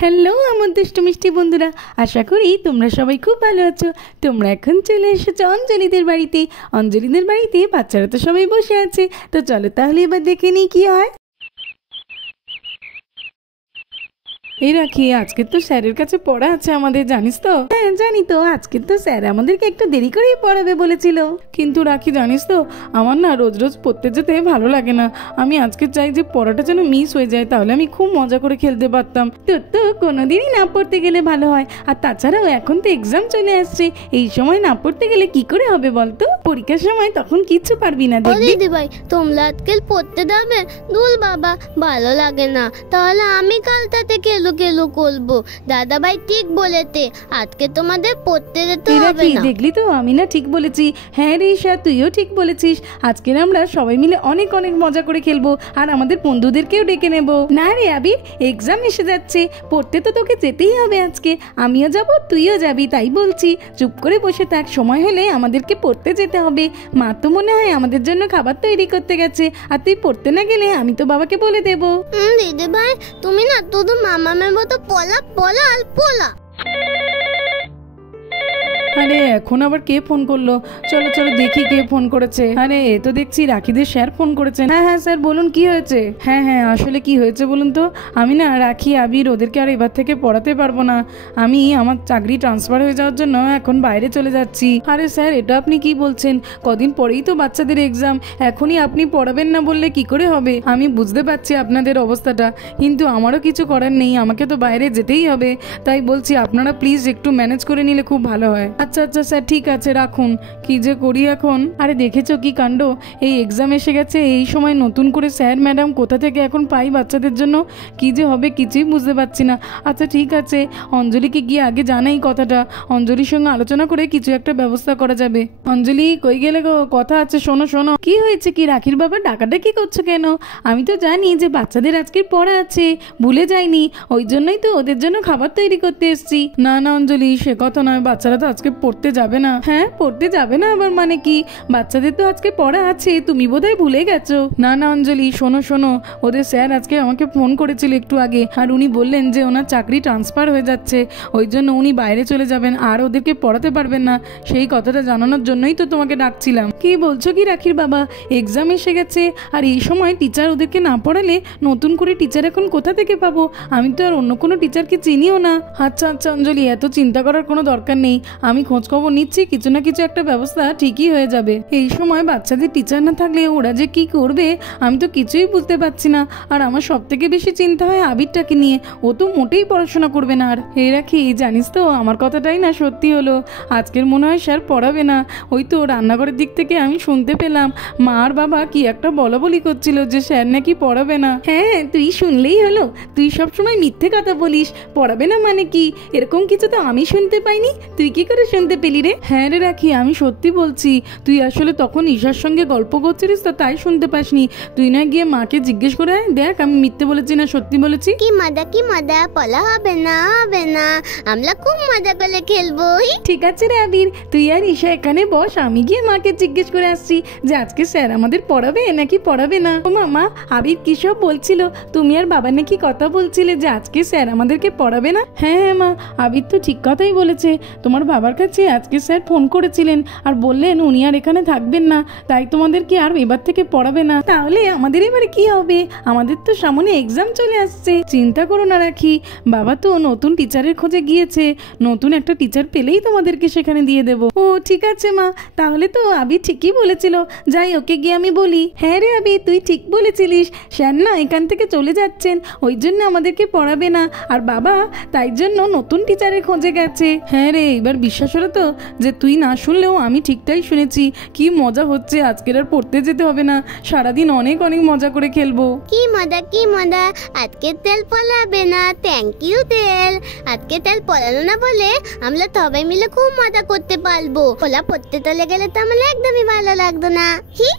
Hello আমার দুষ্টু মিষ্টি বন্ধুরা, আশা করি তোমরা সবাই খুব ভালো আছো। তোমরা এখন চলে এসেছো অঞ্জলিদের বাড়িতে। অঞ্জলিদের বাড়িতে বাচ্চারা তো সবাই বসে আছে, তো চলো তাহলে এবার দেখে নিই কি হয়। এই রাখি, আজকে তো স্যারের কাছে পড়া আছে আমাদের, জানিস তো? হ্যাঁ জানি তো, আজকে তো স্যার আমাদেরকে একটু দেরি করেই পড়াবে বলেছিল। কিন্তু রাখি জানিস তো, আমার না রোজ রোজ পড়তে যেতে ভালো লাগে না। আমি আজকে চাই যে পড়াটা যেন মিস হয়ে যায়, তাহলে আমি খুব মজা করে খেলতে পারতাম। তোর তো কোনোদিনই না পড়তে গেলে ভালো হয়, আর তাছাড়াও এখন তো এক্সাম চলে আসছে, এই সময় না পড়তে গেলে কি করে হবে বলতো? পরীক্ষার সময় তখন কিচ্ছু পারবি না। দিদি ভাই, তোমরা আজকাল পড়তে যাবে? দুল বাবা, ভালো লাগে না, তাহলে আমি কাল তাতে কেলো করবো। দাদা ভাই ঠিক বলেছে, আজকে তোমাদের পড়তে যেতে হবে না। দেখলি তো, আমি না ঠিক বলেছি? হ্যাঁ রে ঈশা, তুইও ঠিক বলেছিস। আজকে আমরা সবাই মিলে অনেক অনেক মজা করে খেলবো, আর আমাদের বন্ধুদেরকেও ডেকে নেব। না রে আবির, এক্সাম এসে যাচ্ছে, পড়তে তো তোকে যেতেই হবে আজকে। আমিও যাব, তুইও যাবি, তাই বলছি চুপ করে বসে থাক। সময় হলে আমাদেরকে পড়তে যেতে হবে। মা তো মনে হয় আমাদের জন্য খাবার তৈরি করতে গেছে, আর তুই পড়তে না গেলে আমি তো বাবাকে বলে দেবো। দিদি ভাই, তুমি না শুধু মামামের মতো পলা পলা আর পলা। আরে এখন আবার কে ফোন করলো? চলো চলো দেখি কে ফোন করেছে। আরে এ তো দেখছি রাখিদের স্যার ফোন করেছেন। হ্যাঁ হ্যাঁ স্যার বলুন, কি হয়েছে? হ্যাঁ হ্যাঁ, আসলে কি হয়েছে বলুন তো? আমি না রাখি আবির ওদেরকে আর এবার থেকে পড়াতে পারবো না। আমি আমার চাকরি ট্রান্সফার হয়ে যাওয়ার জন্য এখন বাইরে চলে যাচ্ছি। আরে স্যার, এটা আপনি কি বলছেন? কদিন পরেই তো বাচ্চাদের এক্সাম, এখনই আপনি পড়াবেন না বললে কি করে হবে? আমি বুঝতে পারছি আপনাদের অবস্থাটা, কিন্তু আমারও কিছু করার নেই, আমাকে তো বাইরে যেতেই হবে। তাই বলছি আপনারা প্লিজ একটু ম্যানেজ করে নিলে খুব ভালো হয়। আচ্ছা আচ্ছা স্যার, ঠিক আছে, রাখুন। কি যে করি এখন। আরে দেখেছো কি কাণ্ড, এই এক্সাম এসে গেছে, এই সময় নতুন করে স্যার ম্যাডাম কোথা থেকে এখন পাই বাচ্চাদের জন্য? কি যে হবে কিছুই বুঝতে পারছি না। আচ্ছা ঠিক আছে, অঞ্জলিকে গিয়ে আগে জানাই কথাটা, অঞ্জলির সঙ্গে আলোচনা করে কিছু একটা ব্যবস্থা করা যাবে। অঞ্জলি কই গেলে গো? কথা আছে, শোনো শোনো। কি হয়েছে? কি রাখির বাবা ডাকাডাকি করছো কেন? আমি তো জানি যে বাচ্চাদের আজকে পড়া আছে, ভুলে যাইনি, ওই জন্যই তো ওদের জন্য খাবার তৈরি করতে এসেছি। না না অঞ্জলি, সে কথা নয়, বাচ্চারা তো আজকে পড়তে যাবে না। হ্যাঁ পড়তে যাবে না আবার মানে কি? বাচ্চাদের তো আজকে পড়া আছে, তুমি বোধহয় ভুলে গেছো। না না অঞ্জলি, শোনো শোনো, ওদের স্যার আজকে আমাকে ফোন করেছিল একটু আগে, আর উনি বললেন যে ওনার চাকরি ট্রান্সফার হয়ে যাচ্ছে, ওই জন্য উনি বাইরে চলে যাবেন আর ওদেরকে পড়াতে পারবেন না। সেই কথাটা জানানোর জন্যই তো তোমাকে ডাকছিলাম। কি বলছো কি রাখির বাবা? এক্সাম এসে গেছে, আর এই সময় টিচার ওদেরকে না পড়ালে নতুন করে টিচার এখন কোথা থেকে পাবো? আমি তো আর অন্য কোনো টিচারকে চিনিও না। আচ্ছা আচ্ছা অঞ্জলি, এত চিন্তা করার কোনো দরকার নেই, আমি খোঁজ খবর নিচ্ছি, কিছু না কিছু একটা ব্যবস্থা ঠিকই হয়ে যাবে। এই সময় বাচ্চাদের টিচার না থাকলে ওরা যে কি করবে আমি তো কিছুই বুঝতে পারছি না। আর আমার সব থেকে বেশি চিন্তা হয় আবিরটাকে নিয়ে, ও তো মোটেই পড়াশোনা করবে না। আর হে রাখি, জানিস তো আমার কথাটাই না সত্যি হলো, আজকের মনে হয় স্যার পড়াবে না। ওই তো রান্নাঘরের দিক থেকে আমি শুনতে পেলাম মা আর বাবা কি একটা বলাবলি করছিল যে স্যার নাকি পড়াবে না। হ্যাঁ তুই শুনলেই হলো, তুই সবসময় মিথ্যে কথা বলিস। পড়াবে না মানে কি? এরকম কিছু তো আমি শুনতে পাইনি, তুই কি করে শুনতে পেলি রে? হ্যাঁ রে রাখি, আমি সত্যি বলছি, তুই আসলে তখন ঈশার সঙ্গে গল্প করছিলিস তো, তাই শুনতে পাসনি। তুই না গিয়ে মাকে জিজ্ঞেস করে দেখ আমি মিথ্যে বলেছি না সত্যি বলেছি। কি মজা, পলা হবে না হবে না, আমরা খুব মজা করে খেলবো। ঠিক আছে রে আবির, তুই আর ঈশা এখানে বস, আমি গিয়ে মাকে জিজ্ঞেস করে আসছি যে আজকে স্যার আমাদের পড়াবে নাকি পড়াবে না। ও মামা, আবির কি সব বলছিল? তুমি আর বাবা নাকি কথা বলছিলে যে আজকে স্যার আমাদেরকে পড়াবে না? হ্যাঁ হ্যাঁ মা, আবির তো ঠিক কথাই বলেছে। তোমার বাবার কাছে আজকে স্যার ফোন করেছিলেন আর বললেন উনি আর এখানে থাকবেন না, তাই তোমাদেরকে আর এবার থেকে পড়াবে না। তাহলে আমাদের এবারে কি হবে? আমাদের তো সামনে এক্সাম চলে আসছে। চিন্তা করো না রাখি, বাবা তো নতুন টিচারের খোঁজে গিয়েছে, নতুন একটা টিচার পেলেই তোমাদেরকে সেখানে দিয়ে দেবো। ও ঠিক আছে মা, তাহলে তো আবির ঠিকই বলেছিল, যাই ওকে গিয়ে আমি বলি। হ্যাঁ রে আবির, তুই ঠিক বলেছিলিস, স্যার না এখান থেকে চলে যাচ্ছেন, ওই জন্য আমাদেরকে পড়াবে না, আর বাবা তাই জন্য নতুন টিচারের খোঁজে গেছে। হ্যাঁ রে, এবার বিশ্বাস হলো তো যে তুই না শুনলেও আমি ঠিকটাই শুনেছি। কি মজা হচ্ছে, আজকের আর পড়তে যেতে হবে না, সারাদিন অনেক অনেক মজা করে খেলবো। কি মজা, আজকে তেল পড়াবে না। থ্যাংক ইউ তেল, আজকে তেল পড়ালো না বলে আমরা সবাই মিলে খুব মজা করতে পারবো। ওলা পড়তে চলে গেলে তো আমার একদমই ভালো লাগতো না।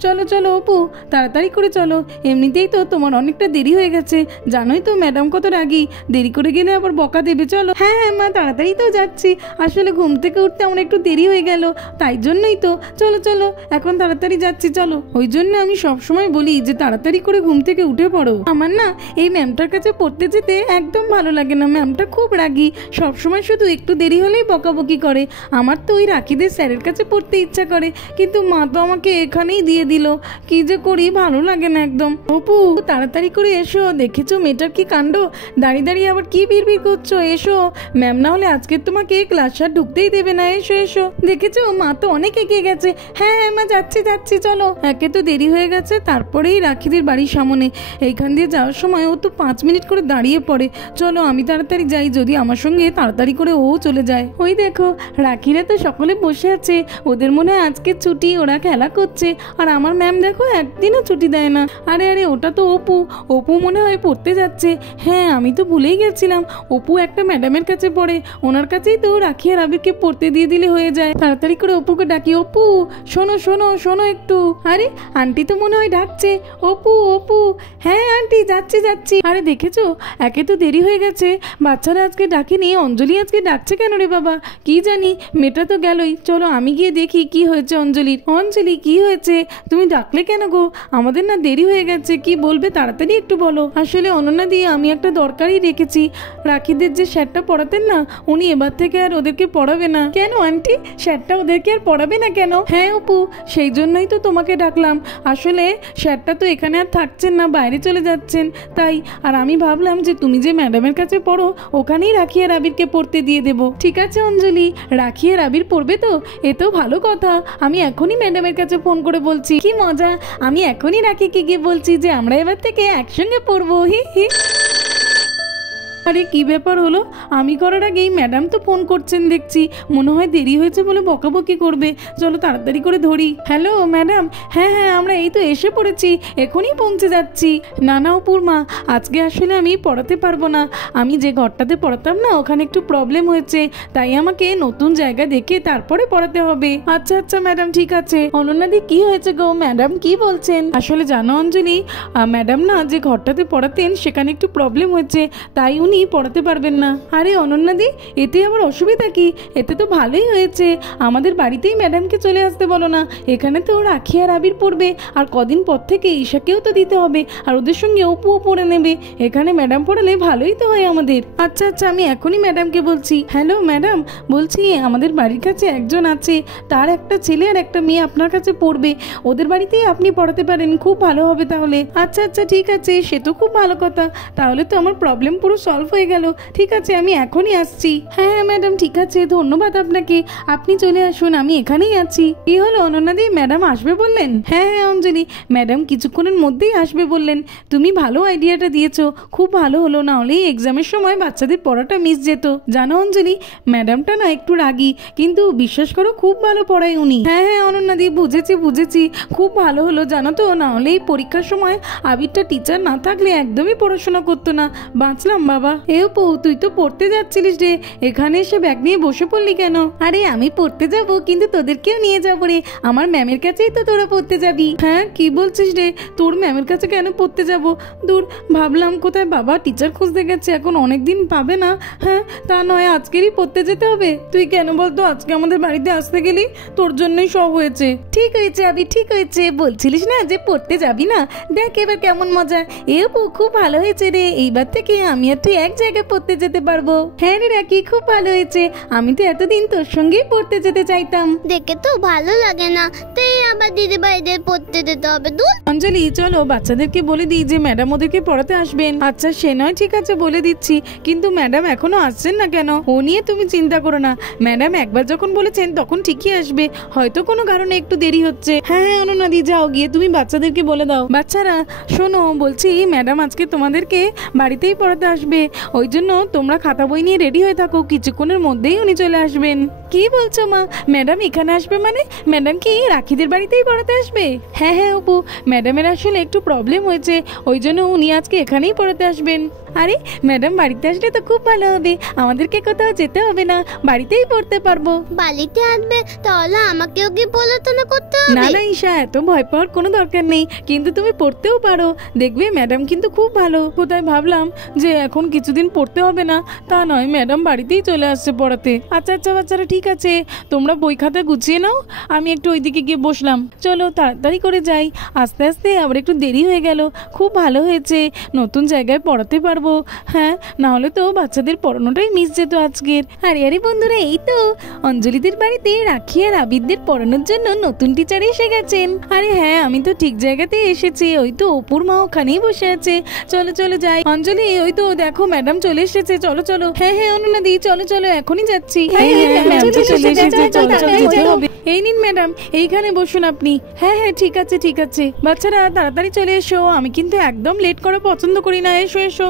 চলো চলো অপু, তাড়াতাড়ি করে চলো, এমনিতেই তো তোমার অনেকটা দেরি হয়ে গেছে, জানোই তো ম্যাডাম কত রাগি, দেরি করে গেলে আবার বকা দেবে। চলো। হ্যাঁ হ্যাঁ মা, তাড়াতাড়ি তো যাচ্ছি, আসলে ঘুম থেকে উঠতে আমার একটু দেরি হয়ে গেল, তাই জন্যই তো। চলো চলো এখন তাড়াতাড়ি যাচ্ছি, চলো। ওই জন্য আমি সবসময় বলি যে তাড়াতাড়ি করে ঘুম থেকে উঠে পড়ো। আমার না এই ম্যামটার কাছে পড়তে যেতে একদম ভালো লাগে না, ম্যামটা খুব রাগী, সবসময় শুধু একটু দেরি হলেই বকাবকি করে। আমার তো ওই রাখিদের স্যারের কাছে পড়তে ইচ্ছা করে, কিন্তু মা তো আমাকে এখানেই দিয়ে দিল, কি যে করি ভালো লাগে না একদম। অপু তাড়াতাড়ি করে এসো, দেখেছো মেয়েটার কি কাণ্ড, দাঁড়িয়ে দাঁড়িয়ে আবার কি বিড়বিড় করছো, এসো। ম্যাম না হলে আজকে তোমাকে ক্লাসটা ঢুকতেই দেবে না, এসো এসো। দেখেছো মা তো অনেক এগিয়ে গেছে। হ্যাঁ হ্যাঁ মা যাচ্ছি যাচ্ছি, চলো। একে তো দেরি হয়ে গেছে, তারপরেই রাখিদের বাড়ির সামনে, এইখান দিয়ে যাওয়ার সময় ও তো 5 মিনিট করে দাঁড়িয়ে পড়ে। চলো আমি তাড়াতাড়ি যাই, যদি আমার সঙ্গে তাড়াতাড়ি করে ও চলে যায়। ওই দেখো রাখিরা তো সকলে বসে আছে, ওদের মনে হয় আজকে ছুটি, ওরা খেলা করছে। আর আমার ম্যাম দেখো একদিনও ছুটি দেয় না। আরে আরে ওটা তো অপু, অপু মনে হয় পড়তে যাচ্ছে। হ্যাঁ আমি তো ভুলেই গেছিলাম, অপু একটা ম্যাডামের কাছে পড়ে, ওনার কাছেই তো রাখি আর আবিরকে পড়তে দিয়ে দিলে হয়ে যায়। তাড়াতাড়ি করে অপুকে ডাকি, অপু শোনো শোনো শোনো একটু। আরে আন্টি তো মনে হয় ডাকছে, অপু অপু। হ্যাঁ আন্টি যাচ্ছি যাচ্ছি। আরে দেখেছো একে তো দেরি হয়ে গেছে, বাচ্চারা আজকে ডাকেনি, অঞ্জলি আজকে ডাকছে কেন রে বাবা, কি জানি। মেয়েটা তো গেলই, চলো আমি গিয়ে দেখি কি হয়েছে অঞ্জলির। অঞ্জলি কি হয়েছে, তুমি ডাকলে কেন গো? আমাদের না দেরি হয়ে গেছে, কি বলবে তাড়াতাড়ি একটু বলো। আসলে অনন্যা দিয়ে আমি একটা দরকারই রেখেছি, রাখিদের যে স্যারটা পড়াতেন না, উনি এবার থেকে আর ওদেরকে পড়াবে না। কেন আন্টি, স্যারটা ওদেরকে আর পড়াবে না কেন? হ্যাঁ অপু সেই জন্যই তো তোমাকে ডাকলাম। আসলে স্যারটা তো এখানে আর থাকছেন না, বাইরে চলে যাচ্ছেন, তাই। আর আমি ভাবলাম যে তুমি যে ম্যাডামের কাছে পড়ো, ওখানেই রাখি আর আবিরকে পড়তে দিয়ে দেবো। ঠিক আছে অঞ্জলি, রাখি আর আবির পড়বে তো, এ তো ভালো কথা। আমি এখনই ম্যাডামের কাছে ফোন করে বলছি, কি মজা, আমি এখনই রাখিকে গিয়ে বলছি যে আমরা এবার থেকে একসঙ্গে পড়বো, হি হি। আরে কি ব্যাপার হলো, আমি করার আগেই ম্যাডাম তো ফোন করছেন দেখছি, মনে হয় দেরি হয়েছে বলে বকাবকি করবে। চলো তাড়াতাড়ি করে ধরি। হ্যালো ম্যাডাম, হ্যাঁ হ্যাঁ আমরা এই তো এসে পড়েছি, এখনই পৌঁছে যাচ্ছি। না না অপুর মা, আজকে আসলে আমি পড়াতে পারবো না, আমি যে ঘরটাতে পড়াতাম না ওখানে একটু প্রবলেম হয়েছে, তাই আমাকে নতুন জায়গা দেখে তারপরে পড়াতে হবে। আচ্ছা আচ্ছা ম্যাডাম ঠিক আছে। অনন্যাদি কি হয়েছে গো, ম্যাডাম কি বলছেন? আসলে জানো অঞ্জলি, ম্যাডাম না যে ঘরটাতে পড়াতেন সেখানে একটু প্রবলেম হয়েছে, তাই উনি পড়াতে পারবেন না। আরে অনন্যাদি এতে আবার অসুবিধা কি, এতে তো ভালোই হয়েছে, আমাদের বাড়িতেই ম্যাডামকে চলে আসতে বলো না, এখানে তো রাখি আর আবির পড়বে, আর কদিন পর থেকে ঈশাকেও তো দিতে হবে, আর ওদের সঙ্গে অপুও পড়ে নেবে, এখানে ম্যাডাম পড়ালে ভালোই তো হয় আমাদের। আচ্ছা আচ্ছা আমি এখনই ম্যাডামকে বলছি। হ্যালো ম্যাডাম, বলছি আমাদের বাড়ির কাছে একজন আছে, তার একটা ছেলে আর একটা মেয়ে আপনার কাছে পড়বে, ওদের বাড়িতেই আপনি পড়াতে পারেন, খুব ভালো হবে তাহলে। আচ্ছা আচ্ছা ঠিক আছে, সে তো খুব ভালো কথা, তাহলে তো আমার প্রবলেম পুরো সলভ হয়ে গেল। ঠিক আছে আমি এখনই আসছি। হ্যাঁ ম্যাডাম ঠিক আছে, ধন্যবাদ আপনাকে, আপনি চলে আসুন, আমি এখানেই আছি। কি হলো অনন্যাদি, ম্যাডাম আসবে বললেন? হ্যাঁ হ্যাঁ অঞ্জলি, ম্যাডাম কিছুক্ষণের মধ্যেই আসবে বললেন, তুমি ভালো আইডিয়াটা দিয়েছো, খুব ভালো হলো, না হলে এক্সামের সময় বাচ্চাদের পড়াটা মিস যেত। জানো অঞ্জলি, ম্যাডামটা না একটু রাগী, কিন্তু বিশ্বাস করো খুব ভালো পড়ায় উনি। হ্যাঁ হ্যাঁ অনন্যাদি বুঝেছি বুঝেছি, খুব ভালো হলো জানো তো, না হলে এই পরীক্ষার সময় আবিরটা টিচার না থাকলে একদমই পড়াশোনা করতো না, বাঁচলাম বাবা। এও পো, তুই তো পড়তে যাচ্ছিলিস রে, এখানে এসে ব্যাগ নিয়ে বসে পড়লি কেন? আরে আমি পড়তে যাব, কিন্তু তোদেরকেও নিয়ে যাবো রে, আমার ম্যামের কাছেই তো তোরা পড়তে যাবি। হ্যাঁ কি বলছিস রে, তোর ম্যামের কাছে কেন পড়তে যাব? দূর, ভাবলাম কোথায় বাবা টিচার খুঁজতে গেছে, এখন অনেক দিন পাবে না। হ্যাঁ তা নয়, আজকেরই পড়তে যেতে হবে। তুই কেন বলতো আজকে আমাদের বাড়িতে আসতে গেলি, তোর জন্যই সব হয়েছে। ঠিক হয়েছে আবি ঠিক হয়েছে, বলছিলিস না যে পড়তে যাবি না, দেখ এবার কেমন মজা। এও খুব ভালো হয়েছে রে, এইবার থেকে আমি আর তুই এক জায়গায় পড়তে যেতে পারবো। হ্যাঁ রে রাখি, খুব ভালো হয়েছে, আমি তো এতদিন তোর সঙ্গেই পড়তে যেতে চাইতাম। দেখে তো ভালো লাগে না, তাই আবার দিদি ভাইদের পড়তে যেতে হবে। দূর অঞ্জলি চলো বাচ্চাদেরকে বলে দিই যে ম্যাডাম ওদেরকে পড়াতে আসবেন। আচ্ছা সে নয় ঠিক আছে বলে দিচ্ছি, কিন্তু ম্যাডাম এখনো আসছেন না কেন? ও নিয়ে তুমি চিন্তা করো না, ম্যাডাম একবার যখন বলেছেন তখন ঠিকই আসবে, হয়তো কোনো কারণে একটু দেরি হচ্ছে। হ্যাঁ হ্যাঁ অনন্যাদি যাও, গিয়ে তুমি বাচ্চাদেরকে বলে দাও। বাচ্চারা শোনো, বলছি ম্যাডাম আজকে তোমাদেরকে বাড়িতেই পড়াতে আসবে, ওই জন্য তোমরা খাতা বই নিয়ে রেডি হয়ে থাকো, কিছুক্ষণের মধ্যেই উনি চলে আসবেন। কি বলছো মা, ম্যাডাম এখানে আসবে মানে? ম্যাডাম কি রাখিদের বাড়িতেই পড়াতে আসবে? হ্যাঁ হ্যাঁ অপু, ম্যাডামের আসলে একটু প্রবলেম হয়েছে, ওই জন্য উনি আজকে এখানেই পড়াতে আসবেন। আরে ম্যাডাম বাড়িতে আসলে তো খুব ভালো হবে, আমাদেরকে কোথাও যেতে হবে না, বাড়িতেই পড়তে পারবো। বাড়িতে আসবে তাহলে আমাকেও কি পড়াশোনা করতে হবে? না না ঈশা, এত ভয় পাওয়ার কোনো দরকার নেই, কিন্তু তুমি পড়তেও পারো, দেখবে ম্যাডাম কিন্তু খুব ভালো। কোথায় ভাবলাম যে এখন কিছুদিন পড়তে হবে না, তা নয় ম্যাডাম বাড়িতেই চলে আসছে পড়াতে। আচ্ছা আচ্ছা বাচ্চারা ঠিক ঠিক আছে, তোমরা বই খাতা গুছিয়ে নাও, আমি একটু ওইদিকে গিয়ে বসলাম। চলো তাড়াতাড়ি করে যাই, আস্তে আস্তে আবার একটু দেরি হয়ে গেল। খুব ভালো হয়েছে, নতুন জায়গায় পড়াতে পারবো। হ্যাঁ, না হলে তো বাচ্চাদের পড়ানোটাই মিস যেত আজকের। আরে আরে বন্ধুরা, এই তো অঞ্জলিদের বাড়িতে রাখি আর আবিরদের পড়ানোর জন্য নতুন টিচার এসে গেছেন। আরে হ্যাঁ, আমি তো ঠিক জায়গাতে এসেছি। ওই তো অপুর মা ওখানেই বসে আছে। চলো চলো যাই। অঞ্জলি, ওই তো দেখো ম্যাডাম চলে এসেছে। চলো চলো। হ্যাঁ হ্যাঁ অনুনাদি, চলো চলো, এখনই যাচ্ছি। এই নিন ম্যাডাম, এইখানে বসুন আপনি। হ্যাঁ হ্যাঁ ঠিক আছে ঠিক আছে। বাচ্চারা তাড়াতাড়ি চলে এসো, আমি কিন্তু একদম লেট করা পছন্দ করি না। এসো এসো।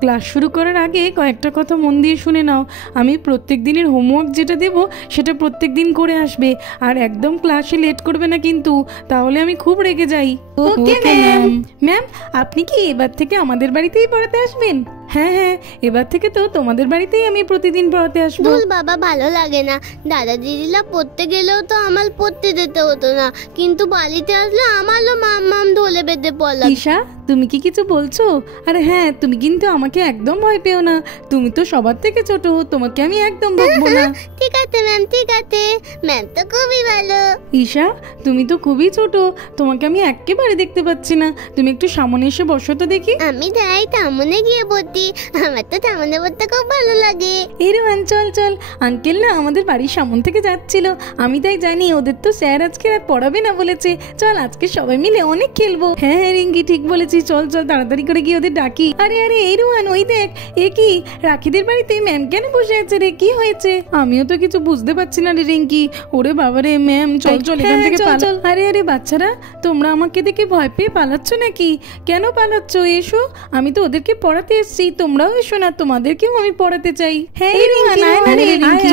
ক্লাস শুরু করার আগে কয়েকটা কথা মন দিয়ে শুনে নাও। আমি প্রত্যেক দিনের হোমওয়ার্ক যেটা দেবো সেটা প্রত্যেক দিন করে আসবে, আর একদম ক্লাসে লেট করবে না কিন্তু, তাহলে আমি খুব রেগে যাই। Okay ma'am. ম্যাম, আপনি কি এবার থেকে আমাদের বাড়িতেই পড়াতে আসবেন? হ্যাঁ হ্যাঁ, এবার থেকে তো তোমাদের বাড়িতেই আমি প্রতিদিন পড়াতে আসবো। ভুল বাবা, ভালো লাগে না। দাদা দিদিরা পড়তে গেলেও তো আমার পড়তে দিতে হতো না, কিন্তু বাড়িতে আসলে আমারও মাম ধরে বেঁধে পড়লাম। ঈশা, তুমি কি কিছু বলছো? আরে হ্যাঁ, তুমি কিন্তু আমাকে একদম ভয় পেও না, তুমি তো সবার থেকে ছোট, তোমাকে আমি একদম বকবো না। ঠিক আছে ম্যাম, ঠিক আছে। ম্যাম তো খুবই ভালো। ঈশা, তুমি তো খুবই ছোট, তোমাকে আমি একেবারে দেখতে পাচ্ছি না। তুমি একটু সামনে এসে বসো তো দেখি। আমি তাই সামনে গিয়ে পড়তি, আমার তো সামনে পড়তে খুব ভালো লাগে। এই রোহান, চল চল, আঙ্কেল না আমাদের বাড়ির সামন থেকে যাচ্ছিল, আমি তাই জানি ওদের তো স্যার আজকে আর পড়াবে না বলেছে। চল আজকে সবাই মিলে অনেক খেলবো। হ্যাঁ হ্যাঁ রিঙ্কি, ঠিক বলেছিস, চল চল তাড়াতাড়ি করে গিয়ে ওদের ডাকি। আরে আরে এই রোহান, ওই দেখ, এ কি রাখিদের বাড়িতে ম্যাম কেন বসে আছে রে? কি হয়েছে? আমিও তো কিছু বুঝতে পারছি না রে রিঙ্কি। ওরে বাবারে ম্যাম, চল চল এখান থেকে পালা। আরে আরে বাচ্চারা, তোমরা আমাকে দেখে ভয় পেয়ে পালাচ্ছ নাকি? কেন পালাচ্ছ? এসো, আমি তো ওদেরকে পড়াতে এসেছি, তোমরাও এসো না, তোমাদেরকেও আমি পড়াতে চাই। হ্যাঁ রোহান, আয় না রে রিঙ্কি,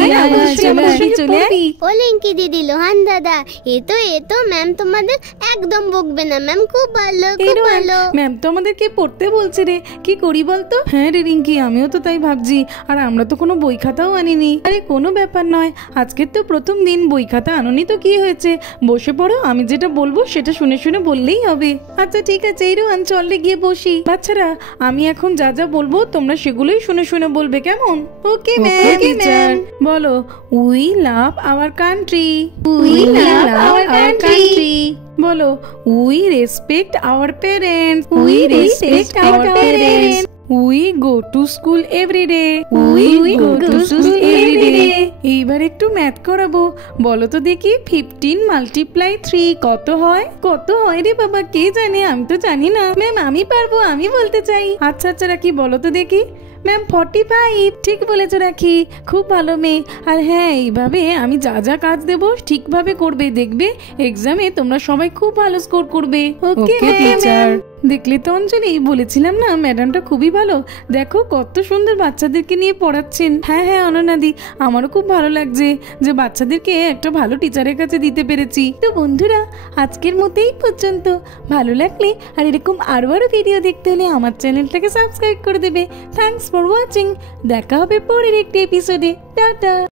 চলে আয়। ও লিঙ্কি দিদি, লোহান দাদা, এ তো ম্যাম তোমাদের একদম বকবে না, ম্যাম খুব ভালো, খুব ভালো। ম্যাম তো আমাদেরকে পড়তে বলছে রে, কি করি বলতো? হ্যাঁ রে রিঙ্কি, আমিও তো তাই ভাবছি, আর আমরা তো কোনো বই খাতাও আনিনি। আরে কোনো ব্যাপার নয়, আজকের তো প্রথম দিন, বই খাতা আনোনি তো কি হয়েছে, বসে পড়ো, আমি যেটা বলবো সেটা শুনে শুনে বললেই হবে। আচ্ছা ঠিক আছে এই রোহান, চল রে গিয়ে বসি। বাচ্চারা, আমি এখন যা যা বলবো তোমরা সেগুলোই শুনে শুনে বলবে, কেমন? Okay ma'am. বলো, we love our country. We love our country. বলো, we respect our parents. We respect our parents. We go to school every day. We go to school every day. এইবার একটু ম্যাথ করাবো, বলো তো দেখি 15 multiply 3 কত হয়? কত হয় রে বাবা, কে জানে? আমি তো জানি না। ম্যাম আমি পারবো, আমি বলতে চাই। আচ্ছা আচ্ছা রাখি, বলো তো দেখি। ম্যাম 45। ঠিক বলেছো রাখি, খুব ভালো মেয়ে। আর হ্যাঁ, এইভাবে আমি যা যা কাজ দেবো ঠিকভাবে করবে, দেখবে এক্সামে তোমরা সবাই খুব ভালো স্কোর করবে। ওকে টিচার। দেখলে তো অঞ্জলি, বলেছিলাম না ম্যাডামটা খুবই ভালো, দেখো কত সুন্দর বাচ্চাদেরকে নিয়ে পড়াচ্ছেন। হ্যাঁ হ্যাঁ অননাদি, আমারও খুব ভালো লাগছে যে বাচ্চাদেরকে একটা ভালো টিচারের কাছে দিতে পেরেছি। তো বন্ধুরা, আজকের মতোই পর্যন্ত। ভালো লাগলে আর এরকম আরো ভিডিও দেখতে হলে আমার চ্যানেলটাকে সাবস্ক্রাইব করে দেবে। Thanks for watching. দেখা হবে পরের একটি এপিসোডে। টাটা।